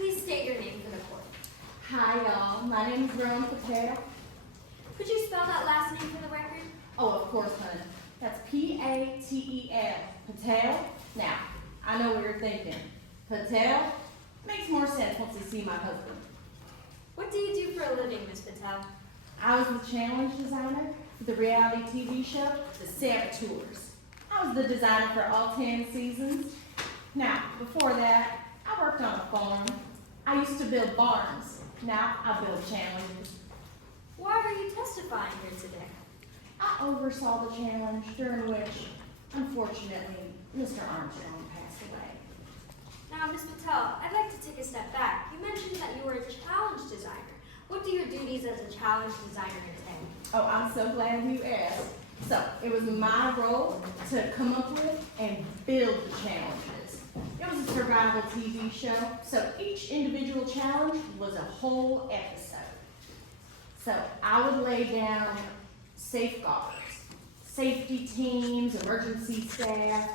Please state your name for the court. Hi y'all, my name is Patel. Could you spell that last name for the record? Oh, of course, honey. That's P-A-T-E-L, Patel. Now, I know what you're thinking. Patel makes more sense once you see my husband. What do you do for a living, Miss Patel? I was the challenge designer for the reality TV show, The Saboteurs. I was the designer for all 10 seasons. Now, before that, I worked on a farm. I used to build barns. Now, I build challenges. Why are you testifying here today? I oversaw the challenge during which, unfortunately, Mr. Armstrong passed away. Now, Miss Patel, I'd like to take a step back. You mentioned that you were a challenge designer. What do your duties as a challenge designer entail? Oh, I'm so glad you asked. So, it was my role to come up with and build the challenges. It was a survival TV show, so each individual challenge was a whole episode. So, I would lay down safeguards, safety teams, emergency staff.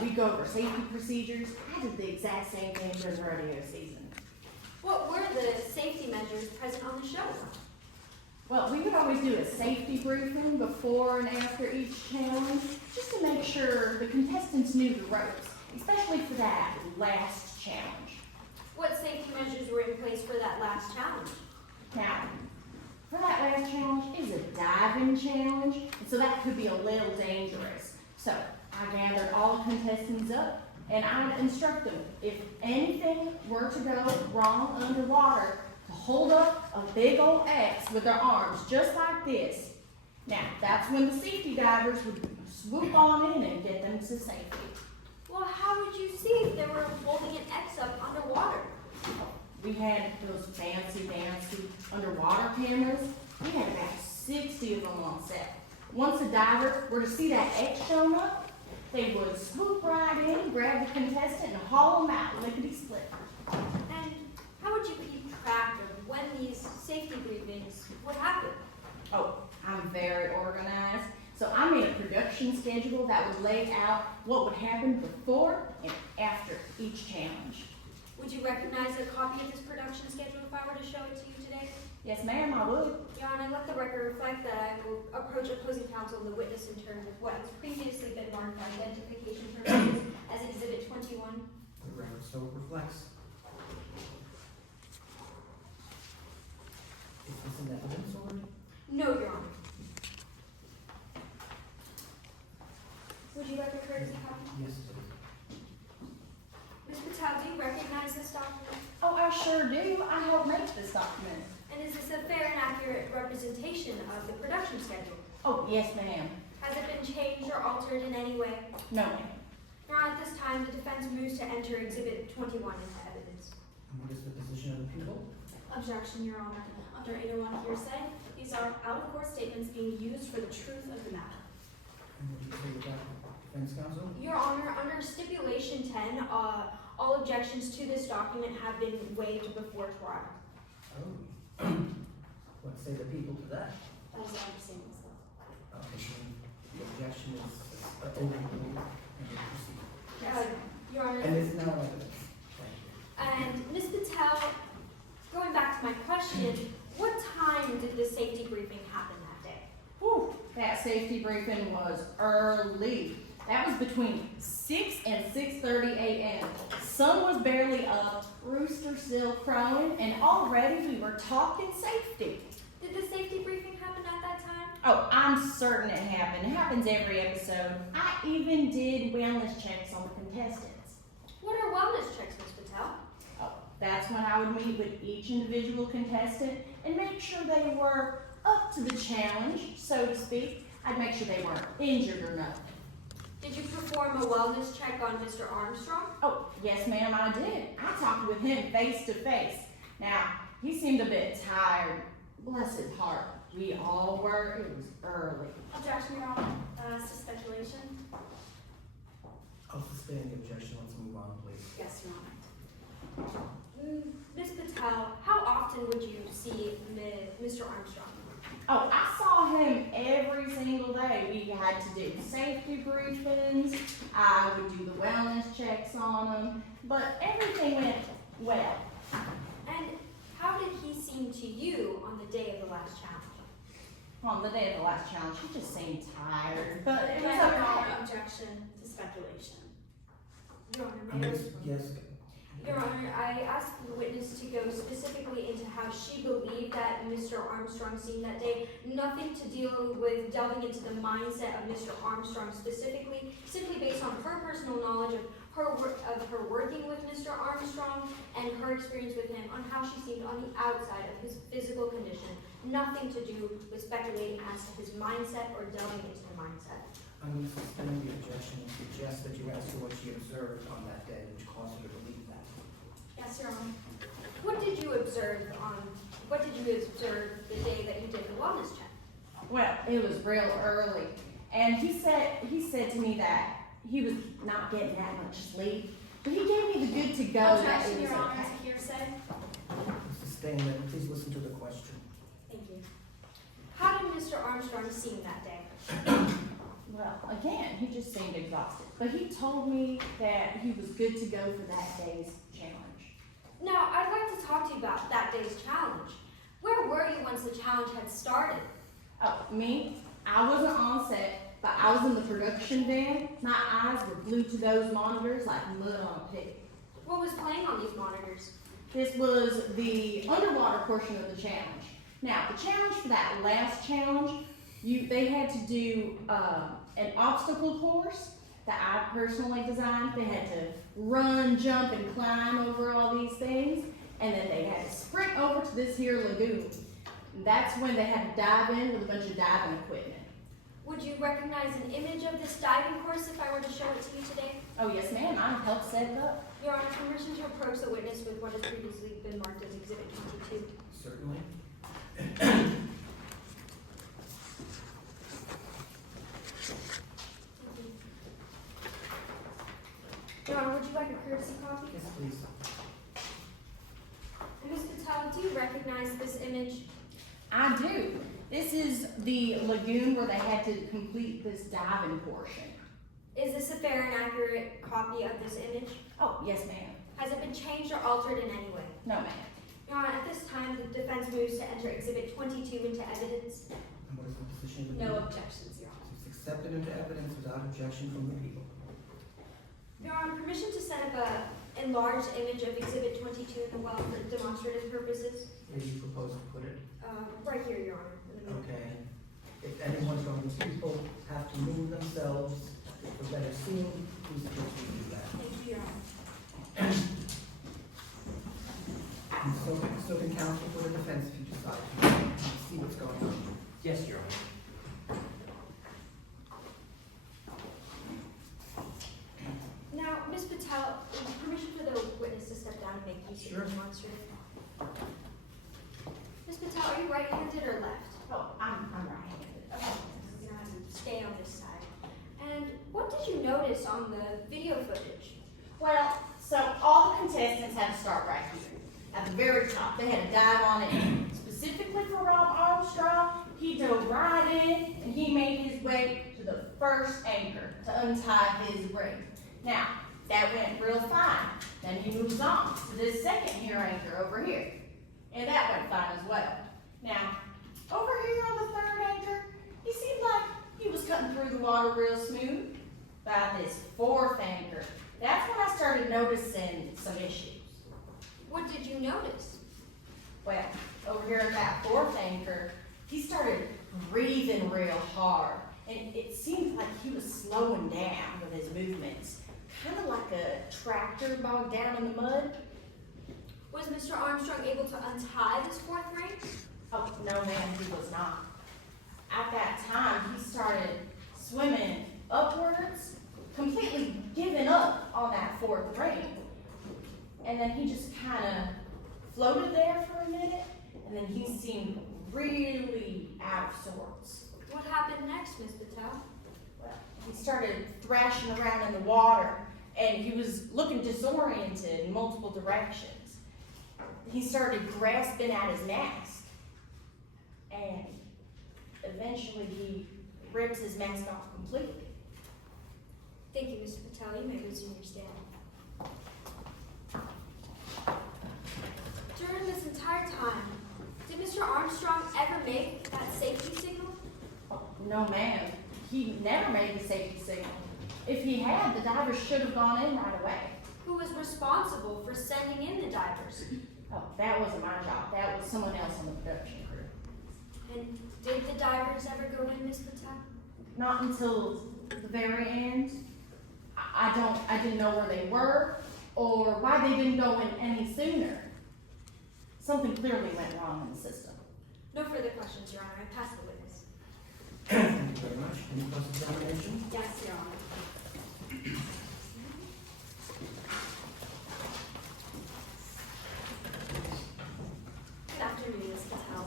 We'd go over safety procedures. I did the exact same thing during the rodeo season. What were the safety measures present on the show? Well, we would always do a safety briefing before and after each challenge, just to make sure the contestants knew the ropes, especially for that last challenge. What safety measures were in place for that last challenge? Now, for that last challenge is a diving challenge, and so that could be a little dangerous. So I gathered all the contestants up, and I would instruct them, if anything were to go wrong underwater, to hold up a big old X with their arms, just like this. Now, that's when the safety divers would swoop on in and get them to safety. Well, how would you see if they were holding an X up underwater? We had those fancy underwater cameras. We had about 60 of them on set. Once a diver were to see that X showing up, they would swoop right in, grab the contestant, and haul them out lickety-split. And how would you keep track of when these safety briefings would happen? Oh, I'm very organized. So I made a production schedule that would lay out what would happen before and after each challenge. Would you recognize a copy of this production schedule if I were to show it to you today? Yes, ma'am, I would. Your Honor, let the record reflect that I will approach opposing counsel and the witness in turn with what has previously been marked for identification purposes as Exhibit 21. The record so reflects. Is this an evidence already? No, Your Honor. Would you like a courtesy copy? Yes, please. Ms. Patel, do you recognize this document? Oh, I sure do. I helped make this document. And is this a fair and accurate representation of the production schedule? Oh, yes, ma'am. Has it been changed or altered in any way? No, ma'am. Your Honor, at this time, the defense moves to enter Exhibit 21 into evidence. And what is the position of the people? Objection, Your Honor. Under 801 hearsay, these are out-of-court statements being used for the truth of the matter. And what do you say about defense counsel? Your Honor, under Stipulation 10, all objections to this document have been waived before trial. Oh. What say the people to that? That is the understanding, sir. Okay, so the objection is overruled and we proceed. Your Honor, And it's now evidence. Thank you. and Ms. Patel, going back to my question, what time did the safety briefing happen that day? Whew, that safety briefing was early. That was between 6 and 6:30 a.m. Sun was barely up, rooster still crowing, and already we were talking safety. Did the safety briefing happen at that time? Oh, I'm certain it happened. It happens every episode. I even did wellness checks on the contestants. What are wellness checks, Ms. Patel? Oh, that's when I would meet with each individual contestant and make sure they were up to the challenge, so to speak. I'd make sure they weren't injured or nothing. Did you perform a wellness check on Mr. Armstrong? Oh, yes, ma'am, I did. I talked with him face to face. Now, he seemed a bit tired. Bless his heart. We all were. It was early. Objection, Your Honor. As to speculation. I'll suspend the objection. Let's move on, please. Yes, Your Honor. Ms. Patel, how often would you see Mr. Armstrong? Oh, I saw him every single day. We had to do safety briefings. I would do the wellness checks on him. But everything went well. on the day of the last challenge, he just seemed tired, but it Do I was have your okay. objection to speculation? Your Honor, may I? Yes, Your Honor, I asked the witness to go specifically into how she believed that Mr. Armstrong seen that day. Nothing to deal with delving into the mindset of Mr. Armstrong specifically, simply based on her personal knowledge of her working with Mr. Armstrong and her experience with him on how she seemed on the outside of his physical condition. Nothing to do with speculating as to his mindset or delving into the mindset. I'm going to suspend the objection and suggest that you ask her what she observed on that day, which caused her to believe that. Yes, Your Honor. What did you observe the day that you did the wellness check? Well, it was real early, and he said to me that he was not getting that much sleep, but he gave me the good to go that Objection, it was Your Honor, okay. to hearsay. Sustain that. Please listen to the question. Thank you. How did Mr. Armstrong seem that day? Well, again, he just seemed exhausted, but he told me that he was good to go for that day's challenge. Now, I'd like to talk to you about that day's challenge. Where were you once the challenge had started? Oh, me? I wasn't on set, but I was in the production van. My eyes were glued to those monitors like mud on a pig. What was playing on these monitors? This was the underwater portion of the challenge. Now, the challenge for that last challenge, they had to do an obstacle course that I personally designed. They had to run, jump, and climb over all these things, and then they had to sprint over to this here lagoon. And that's when they had to dive in with a bunch of diving equipment. Would you recognize an image of this diving course if I were to show it to you today? Oh, yes, ma'am. I helped set it up. Your Honor, permission to approach the witness with what has previously been marked as Exhibit 22. Certainly. Your Honor, would you like a courtesy copy? Yes, please. Ms. Patel, do you recognize this image? I do. This is the lagoon where they had to complete this diving portion. Is this a fair and accurate copy of this image? Oh, yes, ma'am. Has it been changed or altered in any way? No, ma'am. Your Honor, at this time, the defense moves to enter Exhibit 22 into evidence. And what is the position of the No people? objections, Your Honor. It's accepted into evidence without objection from the people. Your Honor, permission to set up a enlarged image of Exhibit 22 in the well for demonstrative purposes? Where do you propose to put it? Right here, Your Honor. In the middle. Okay. If anyone from these people have to move themselves for better seeing, please feel free to do that. Thank you, Your Honor. And so can counsel for the defense if you decide to see what's going on. Yes, Your Honor. Now, Ms. Patel, permission for the witness to step down and make use Sure. of the demonstrative. Ms. Patel, are you right-handed or left? Oh, I'm right-handed. Okay, you're gonna have to stay on this side. And what did you notice on the video footage? Well, so all the contestants had to start right here, at the very top. They had to dive on in. Specifically for Rob Armstrong, he dove right in and he made his way to the first anchor to untie his ring. Now, that went real fine. Then he moves on to this second here anchor over here. And that went fine as well. Now, over here on the third anchor, he seemed like he was cutting through the water real smooth. By this fourth anchor, that's when I started noticing some issues. What did you notice? Well, over here at that fourth anchor, he started breathing real hard. And it seemed like he was slowing down with his movements. Kind of like a tractor bogged down in the mud. Was Mr. Armstrong able to untie this fourth ring? Oh, no ma'am, he was not. At that time, he started swimming upwards, completely giving up on that fourth ring. And then he just kind of floated there for a minute, and then he seemed really out of sorts. What happened next, Ms. Patel? Well, he started thrashing around in the water, and he was looking disoriented in multiple directions. He started grasping at his mask, and eventually he ripped his mask off completely. Thank you, Mr. Patel. You may resume your stand. During this entire time, did Mr. Armstrong ever make that safety signal? no ma'am, he never made the safety signal. If he had, the divers should have gone in right away. Who was responsible for sending in the divers? Oh, that wasn't my job, that was someone else on the production crew. And did the divers ever go in, Miss Patel? Not until the very end. I didn't know where they were, or why they didn't go in any sooner. Something clearly went wrong in the system. No further questions, Your Honor. I pass the witness. Thank you very much. Any cross-examination? Yes, Your Honor. Good afternoon, Ms. Patel.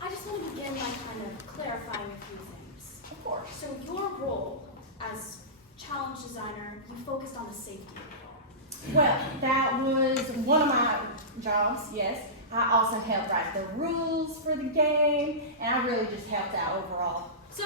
I just want to begin by kind of clarifying a few things. Of course. So your role as challenge designer, you focused on the safety of it all. Well, that was one of my jobs, yes. I also helped write the rules for the game, and I really just helped out overall. So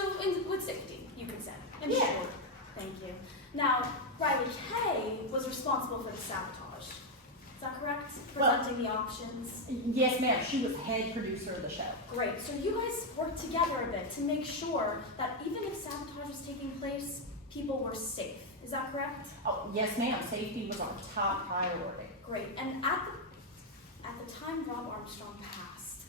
with safety, you could say. In Yeah. short. Thank you. Now, Riley Kay was responsible for the sabotage. Is that correct? Well- Presenting the options. Yes, ma'am, she was head producer of the show. Great. So you guys worked together a bit to make sure that even if sabotage was taking place, people were safe. Is that correct? Oh, yes, ma'am, safety was our top priority. Great. And at the time Rob Armstrong passed,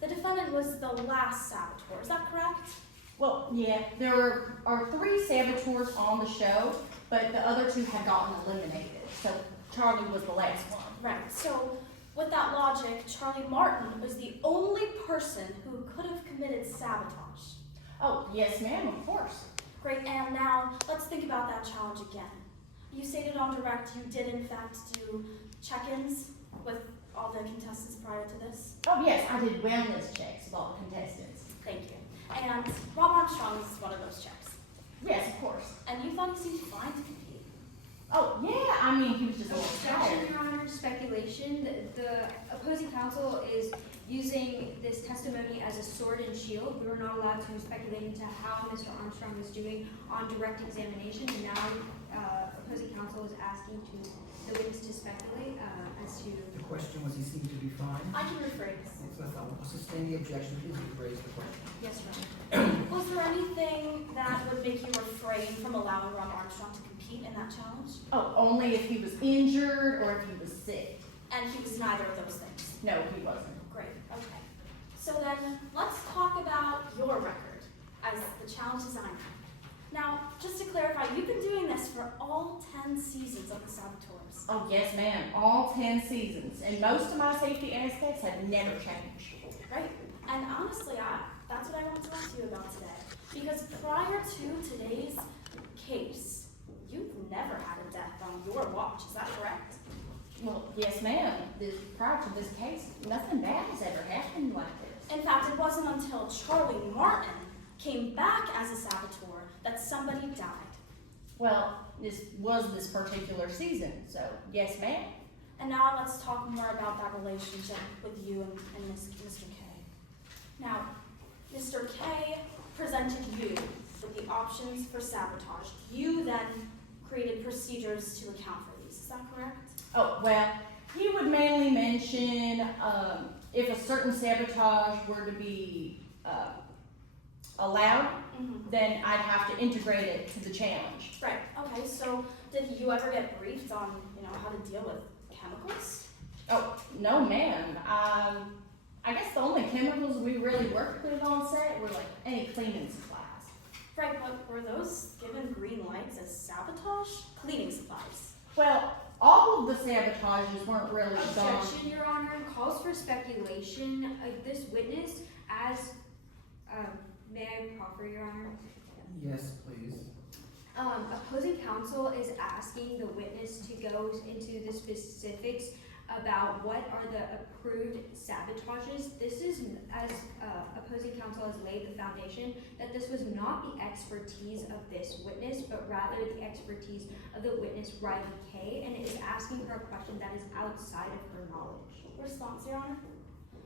the defendant was the last saboteur. Is that correct? Well, yeah, there are 3 saboteurs on the show, but the other 2 had gotten eliminated, so Charlie was the last one. Right. So with that logic, Charlie Martin was the only person who could have committed sabotage. Oh, yes, ma'am, of course. Great. And now let's think about that challenge again. You stated on direct you did in fact do check-ins with all the contestants prior to this. Oh, yes, I did wellness checks with all the contestants. Thank you. And Rob Armstrong was one of those checks. Yes, of course. And you thought he seemed fine to compete. Oh, yeah, I mean, he was just a little Objection, tired. Your Honor, speculation. The opposing counsel is using this testimony as a sword and shield. We were not allowed to speculate into how Mr. Armstrong was doing on direct examination. And now opposing counsel is asking the witness to speculate as to. The question was, he seemed to be fine. I can rephrase. So if I will sustain the objection, please rephrase the question. Yes, Your Honor. Was there anything that would make you refrain from allowing Rob Armstrong to compete in that challenge? Oh, only if he was injured or if he was sick. And he was neither of those things. No, he wasn't. Great, okay. So then, let's talk about your record as the challenge designer. Now, just to clarify, you've been doing this for all 10 seasons of the Saboteurs. Oh, yes, ma'am, all 10 seasons, and most of my safety aspects have never changed. Right? And honestly, that's what I wanted to ask you about today. Because prior to today's case, you've never had a death on your watch, is that correct? Well, yes, ma'am, prior to this case, nothing bad has ever happened like this. In fact, it wasn't until Charlie Martin came back as a saboteur that somebody died. Well, this was this particular season, so yes, ma'am. And now let's talk more about that relationship with you and Mr. K. Now, Mr. K presented you with the options for sabotage. You then created procedures to account for these. Is that correct? Oh, well, he would mainly mention if a certain sabotage were to be allowed, then I'd have to integrate it to the challenge. Right. Okay. So, did you ever get briefed on, how to deal with chemicals? Oh, no, ma'am. I guess the only chemicals we really worked with on set were like any cleaning supplies. Right. But were those given green lights as sabotage? Cleaning supplies. Well, all of the sabotages weren't really done. Objection, Your Honor, calls for speculation. This witness, as may I proffer, Your Honor? Yes, please. Opposing counsel is asking the witness to go into the specifics about what are the approved sabotages. This is, as opposing counsel has laid the foundation, that this was not the expertise of this witness, but rather the expertise of the witness, Riley Kay, and it is asking her a question that is outside of her knowledge. Response, Your Honor.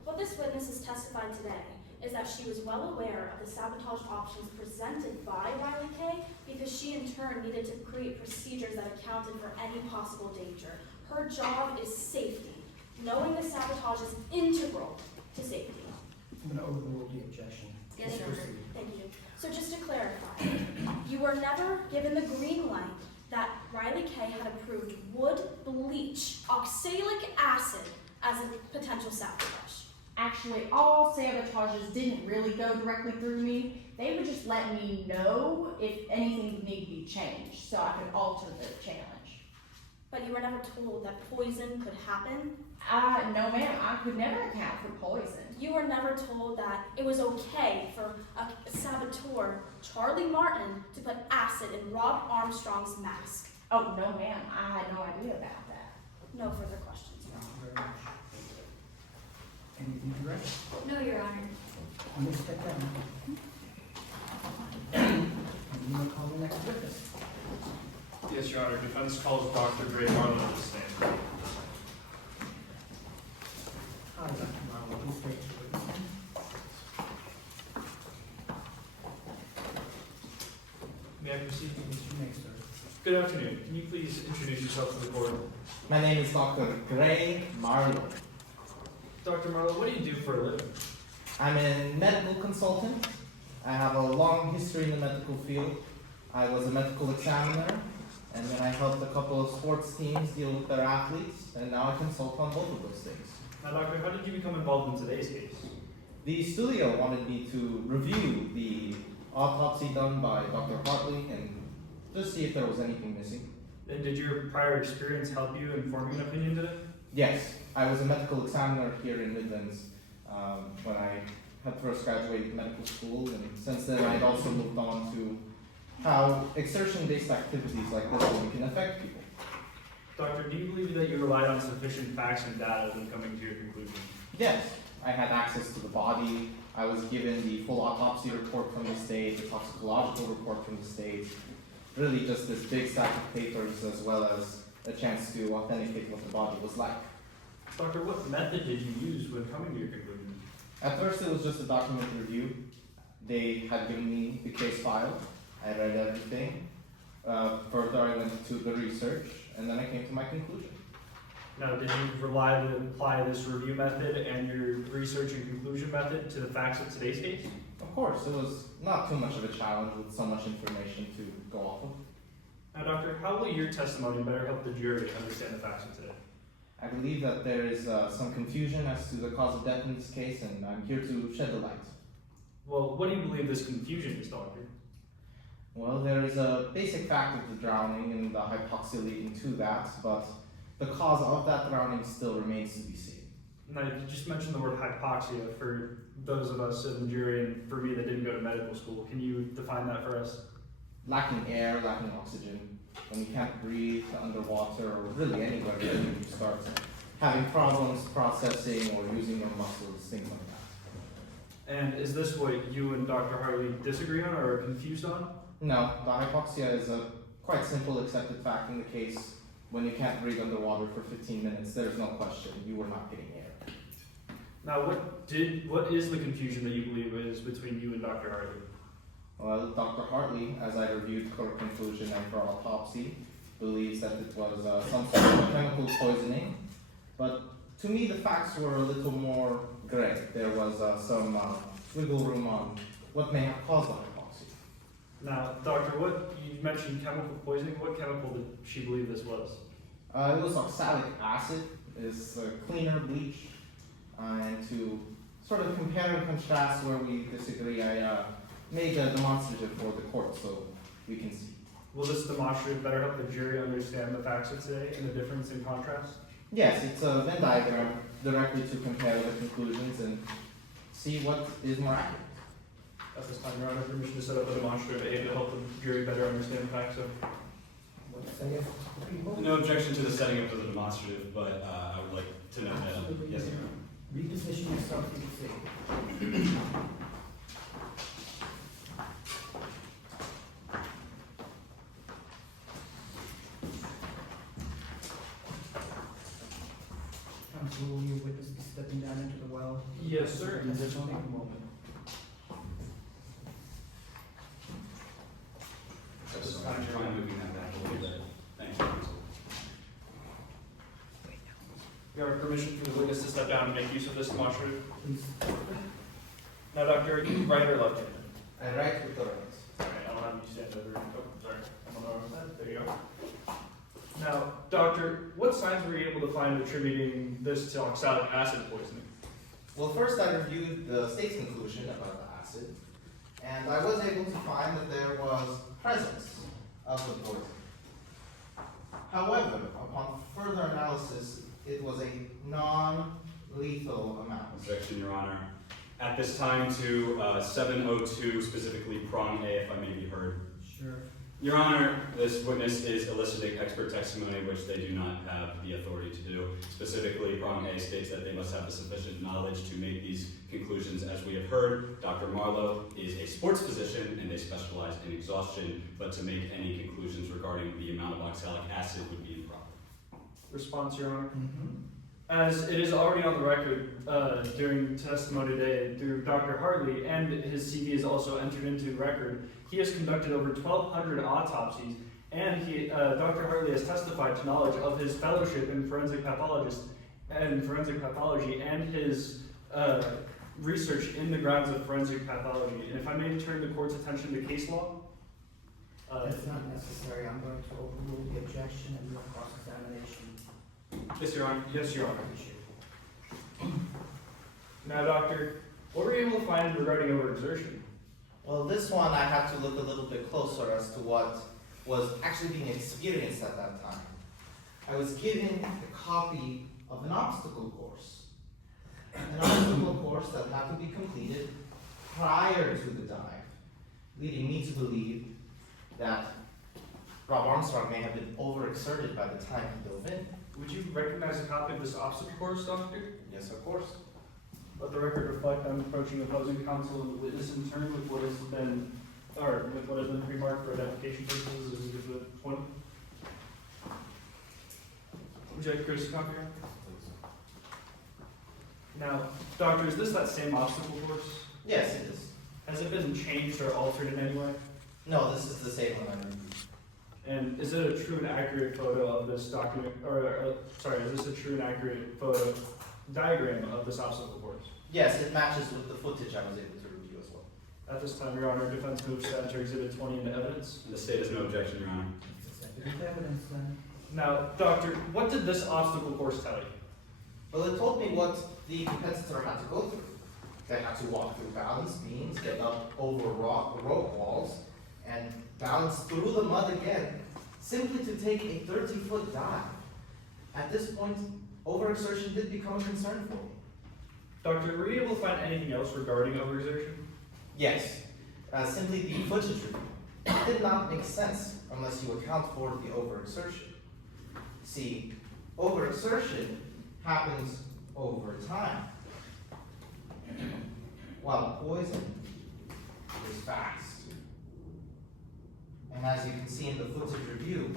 What this witness has testified today is that she was well aware of the sabotage options presented by Riley Kay because she in turn needed to create procedures that accounted for any possible danger. Her job is safety. Knowing the sabotage is integral to safety. I'm going to overrule the objection. Yes, Please Your Honor. proceed. Thank you. So just to clarify, you were never given the green light that Riley Kay had approved wood bleach oxalic acid as a potential sabotage. Actually, all sabotages didn't really go directly through me. They would just let me know if anything would need to be changed so I could alter the challenge. But you were never told that poison could happen? No ma'am, I could never account for poison. You were never told that it was okay for a saboteur, Charlie Martin, to put acid in Rob Armstrong's mask? Oh, no ma'am, I had no idea about that. No further questions, Your Thank Honor. you very much. Anything to direct? No, Your Honor. You may step down. And you may call the next witness. Yes, Your Honor. Defense calls Dr. Gray Marlowe to the stand. Hi, Dr. Marlowe, please state your witness. May I proceed? Yes, you may, sir. Good afternoon. Can you please introduce yourself to the court? My name is Dr. Gray Marlowe. Dr. Marlowe, what do you do for a living? I'm a medical consultant. I have a long history in the medical field. I was a medical examiner, and then I helped a couple of sports teams deal with their athletes, and now I consult on both of those things. Now, Doctor, how did you become involved in today's case? The studio wanted me to review the autopsy done by Dr. Hartley and just see if there was anything missing. And did your prior experience help you in forming an opinion today? Yes, I was a medical examiner here in Midlands when I had first graduated medical school, and since then I'd also moved on to how exertion-based activities like this one can affect people. Doctor, do you believe that you relied on sufficient facts and data when coming to your conclusion? Yes, I had access to the body, I was given the full autopsy report from the state, the toxicological report from the state, really just this big stack of papers as well as a chance to authenticate what the body was like. Doctor, what method did you use when coming to your conclusion? At first it was just a document review. They had given me the case file, I read everything. Further I went to the research, and then I came to my conclusion. Now, did you rely to apply this review method and your research and conclusion method to the facts of today's case? Of course, it was not too much of a challenge with so much information to go off of. Now, Doctor, how will your testimony better help the jury understand the facts of today? I believe that there is some confusion as to the cause of death in this case, and I'm here to shed the light. Well, what do you believe this confusion is, Doctor? Well, there is a basic fact of the drowning and the hypoxia leading to that, but the cause of that drowning still remains to be seen. Now, you just mentioned the word hypoxia for those of us in the jury and for me that didn't go to medical school. Can you define that for us? Lacking air, lacking oxygen, when you can't breathe underwater or really anywhere, when you start having problems processing or using your muscles, things like that. And is this what you and Dr. Hartley disagree on or are confused on? No, the hypoxia is a quite simple accepted fact in the case. When you can't breathe underwater for 15 minutes, there's no question, you were not getting air. Now, what is the confusion that you believe is between you and Dr. Hartley? Well, Dr. Hartley, as I reviewed her conclusion and her autopsy, believes that it was some sort of chemical poisoning. But to me, the facts were a little more gray. There was some wiggle room on what may have caused the hypoxia. Now, Doctor, you mentioned chemical poisoning. What chemical did she believe this was? It was oxalic acid. It's a cleaner bleach. And to sort of compare and contrast where we disagree, I made a demonstrative for the court so we can see. Will this demonstrative better help the jury understand the facts of today and the difference in contrast? Yes, it's a Venn diagram directly to compare the conclusions and see what is more accurate. At this time, Your Honor, permission to set up a demonstrative aid to help the jury better understand the facts of. What say the people? No objection to the setting up of the demonstrative, but I would like to know that, Absolutely. yes, Your Honor. Reposition yourself to the seat. Counsel, will your witness be stepping down into the well? Yes, sir. In just a moment. At this time, Your Honor, moving that back a little bit. Thank you, counsel. You have permission for the witness to step down and make use of this demonstrative. Please. Now, Doctor, are you right or left-handed? I write with the right. Alright, I'll have you stand over. Oh, sorry. I'm on the wrong side. There you go. Now, doctor, what signs were you able to find attributing this to oxalic acid poisoning? Well, first I reviewed the state's conclusion about the acid, and I was able to find that there was presence of the poison. However, upon further analysis, it was a non-lethal amount. Objection, Your Honor. At this time to 702, specifically prong A, if I may be heard. Sure. Your Honor, this witness is eliciting expert testimony, which they do not have the authority to do. Specifically, prong A states that they must have the sufficient knowledge to make these conclusions. As we have heard, Dr. Marlowe is a sports physician and they specialize in exhaustion, but to make any conclusions regarding the amount of oxalic acid would be improper. Response, Your Honor. Mm-hmm. As it is already on the record during testimony today through Dr. Hartley, and his CV is also entered into the record, he has conducted over 1,200 autopsies, and Dr. Hartley has testified to knowledge of his fellowship in forensic pathology and his research in the grounds of forensic pathology. And if I may turn the court's attention to case law. That's not necessary. I'm going to overrule the objection and do a cross-examination. Yes, Your Honor. Yes, Your Honor. Appreciate it. Now, doctor, what were you able to find regarding overexertion? Well, this one I have to look a little bit closer as to what was actually being experienced at that time. I was given a copy of an obstacle course. An obstacle course that had to be completed prior to the dive, leading me to believe that Rob Armstrong may have been overexerted by the time he dove in. Would you recognize a copy of this obstacle course, doctor? Yes, of course. Let the record reflect I'm approaching opposing counsel and the witness in turn with what has been remarked for identification purposes as a good point. Would you like to produce a copy? Now, doctor, is this that same obstacle course? Yes, it is. Has it been changed or altered in any way? No, this is the same one I reviewed. And is it a true and accurate photo of this document, is this a true and accurate photo diagram of this obstacle course? Yes, it matches with the footage I was able to review as well. At this time, Your Honor, defense moves to enter Exhibit 20 into evidence. And the state has no objection, Your Honor. It's executive evidence then. Now, doctor, what did this obstacle course tell you? Well, it told me what the competitor had to go through. They had to walk through balance beams, get up over rope walls, and balance through the mud again, simply to take a 30-foot dive. At this point, overexertion did become a concern for me. Doctor, were you able to find anything else regarding overexertion? Yes, simply the footage review. It did not make sense unless you account for the overexertion. See, overexertion happens over time, while poison is fast. And as you can see in the footage review,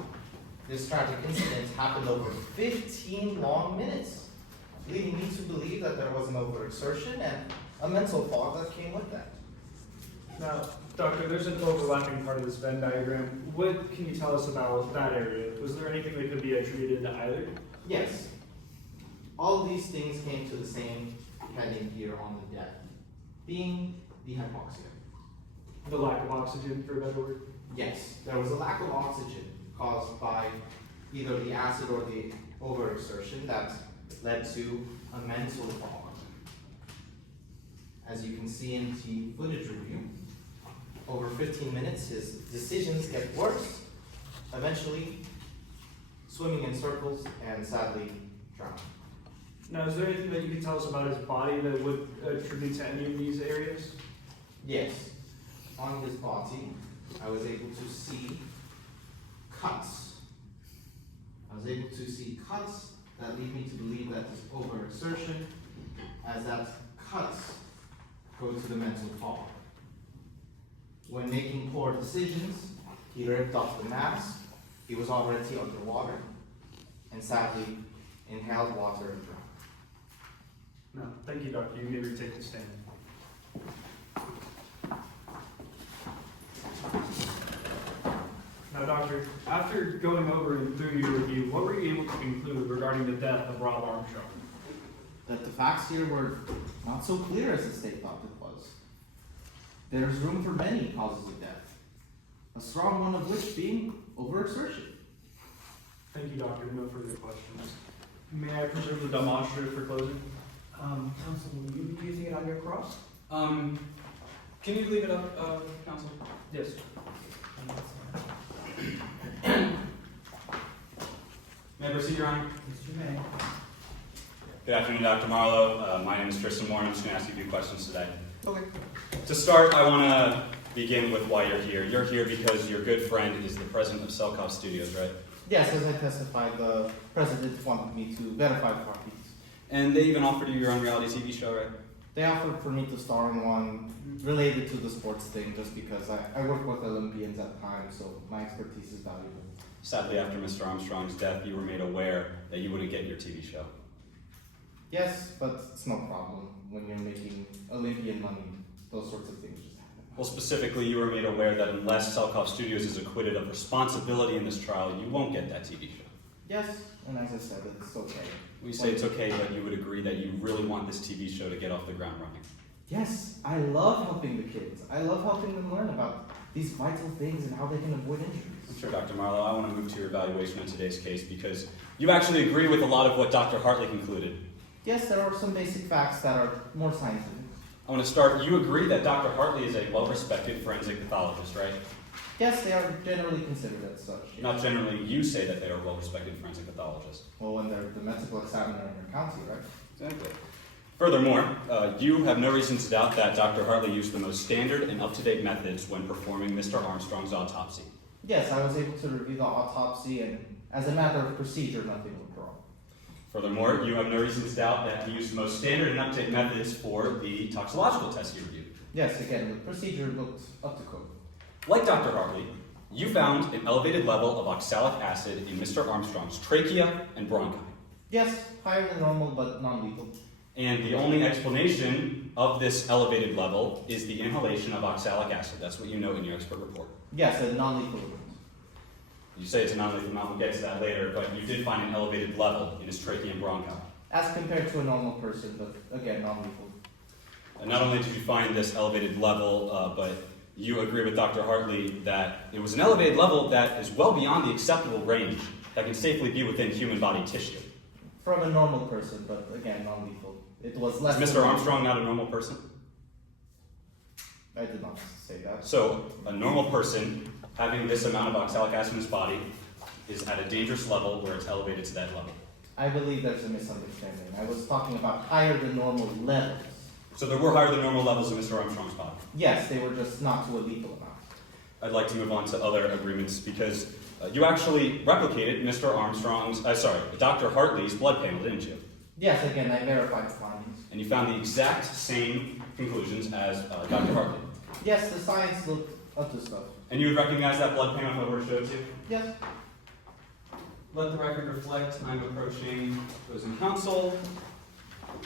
this tragic incident happened over 15 long minutes, leading me to believe that there was an overexertion and a mental fog that came with that. Now, doctor, there's an overlapping part of this Venn diagram. What can you tell us about that area? Was there anything that could be attributed to either? Yes, all of these things came to the same heading here on the death, being the hypoxia. The lack of oxygen, for a better word? Yes, there was a lack of oxygen caused by either the acid or the overexertion that led to a mental fog. As you can see in the footage review, over 15 minutes, his decisions get worse, eventually swimming in circles and sadly drowning. Now, is there anything that you can tell us about his body that would attribute to any of these areas? Yes, on his body, I was able to see cuts. I was able to see cuts that lead me to believe that this overexertion, as that cuts go to the mental fog. When making poor decisions, he ripped off the mask, he was already underwater, and sadly inhaled water and drowned. No. Thank you, doctor. You may retake the stand. Now, doctor, after going over and through your review, what were you able to conclude regarding the death of Rob Armstrong? That the facts here were not so clear as the state thought it was. there is room for many causes of death, a strong one of which being overexertion. Thank you, doctor. No further questions. May I preserve the demonstrative for closing? Counsel, will you be using it on your cross? Can you leave it up, counsel? Yes. May I proceed, Your Honor? Yes, you may. Good afternoon, Dr. Marlowe. My name is Tristan Moore, and I'm just going to ask you a few questions today. Okay. To start, I want to begin with why you're here. You're here because your good friend is the president of Selkoff Studios, right? Yes, as I testified, the president wanted me to verify the properties. And they even offered you your own reality TV show, right? They offered for me to star in one related to the sports thing just because I work with Olympians at the time, so my expertise is valuable. Sadly, after Mr. Armstrong's death, you were made aware that you wouldn't get your TV show. Yes, but it's no problem. When you're making Olympian money, those sorts of things just happen. Well, specifically, you were made aware that unless Selkoff Studios is acquitted of responsibility in this trial, you won't get that TV show. Yes, and as I said, it's okay. We say it's okay, but you would agree that you really want this TV show to get off the ground running. Yes, I love helping the kids. I love helping them learn about these vital things and how they can avoid injuries. Sure, Dr. Marlowe, I want to move to your evaluation on today's case because you actually agree with a lot of what Dr. Hartley concluded. Yes, there are some basic facts that are more scientific. I want to start, you agree that Dr. Hartley is a well-respected forensic pathologist, right? Yes, they are generally considered as such. Not generally, you say that they are well-respected forensic pathologists. Well, when they're the medical examiner in your county, right? Exactly. Furthermore, you have no reason to doubt that Dr. Hartley used the most standard and up-to-date methods when performing Mr. Armstrong's autopsy. Yes, I was able to review the autopsy, and as a matter of procedure, nothing went wrong. Furthermore, you have no reason to doubt that he used the most standard and up-to-date methods for the toxicological test he reviewed. Yes, again, the procedure looked up to code. Like Dr. Hartley, you found an elevated level of oxalic acid in Mr. Armstrong's trachea and bronchi. Yes, higher than normal, but non-lethal. And the only explanation of this elevated level is the inhalation of oxalic acid. That's what you note in your expert report. Yes, a non-lethal. You say it's a non-lethal amount, we'll get to that later, but you did find an elevated level in his trachea and bronchi. As compared to a normal person, but again, non-lethal. And not only did you find this elevated level, but you agree with Dr. Hartley that it was an elevated level that is well beyond the acceptable range that can safely be within human body tissue. From a normal person, but again, non-lethal. It was less. Is Mr. Armstrong not a normal person? I did not say that. So, a normal person having this amount of oxalic acid in his body is at a dangerous level where it's elevated to that level. I believe there's a misunderstanding. I was talking about higher than normal levels. So there were higher than normal levels in Mr. Armstrong's body. Yes, they were just not to a lethal amount. I'd like to move on to other agreements because you actually replicated Dr. Hartley's blood panel, didn't you? Yes, again, I verified the findings. And you found the exact same conclusions as Dr. Hartley. Yes, the science looked up to stuff. And you would recognize that blood panel if I were to show it to you? Yes. Let the record reflect I'm approaching opposing counsel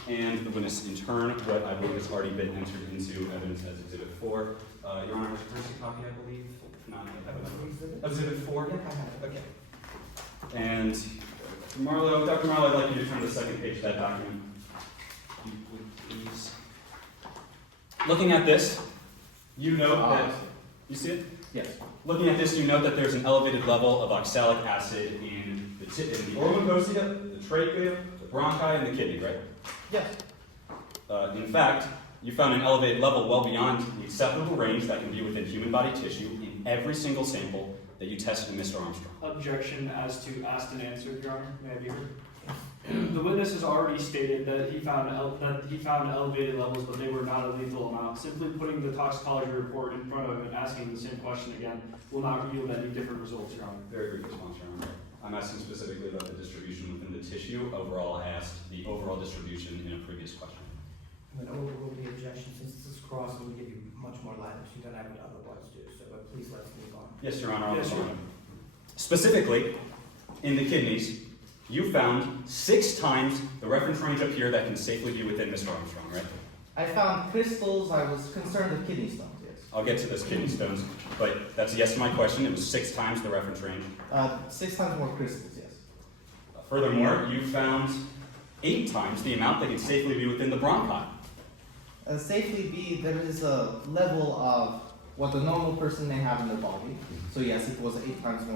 and the witness in turn, what I believe has already been entered into evidence as Exhibit 4. Your Honor, has a courtesy copy, I believe? If not, I have another. Exhibit 4? Yeah, I have it. Okay. And Dr. Marlowe, I'd like you to turn to the second page of that document. If you would please. Looking at this, you note that, you see it? Yes. Looking at this, you note that there's an elevated level of oxalic acid in the oromococcia, the trachea, the bronchi, and the kidney, right? Yes. In fact, you found an elevated level well beyond the acceptable range that can be within human body tissue in every single sample that you tested in Mr. Armstrong. Objection as to asked and answered, Your Honor. May I be heard? The witness has already stated that he found elevated levels, but they were not a lethal amount. Simply putting the toxicology report in front of him and asking the same question again will not yield any different results, Your Honor. Very brief response, Your Honor. I'm asking specifically about the distribution within the tissue. Overall, I asked the overall distribution in a previous question. I'm going to overrule the objection since this is cross, it would give you much more latitude than I would otherwise do, so but please let's move on. Yes, Your Honor. Yes, Your Honor. Specifically, in the kidneys, you found 6 times the reference range up here that can safely be within Mr. Armstrong, right? I found crystals. I was concerned with kidney stones, yes. I'll get to those kidney stones, but that's a yes to my question. It was 6 times the reference range. 6 times more crystals, yes. Furthermore, you found 8 times the amount that can safely be within the bronchi. safely be there is a level of what a normal person may have in their body. So yes, it was 8 times more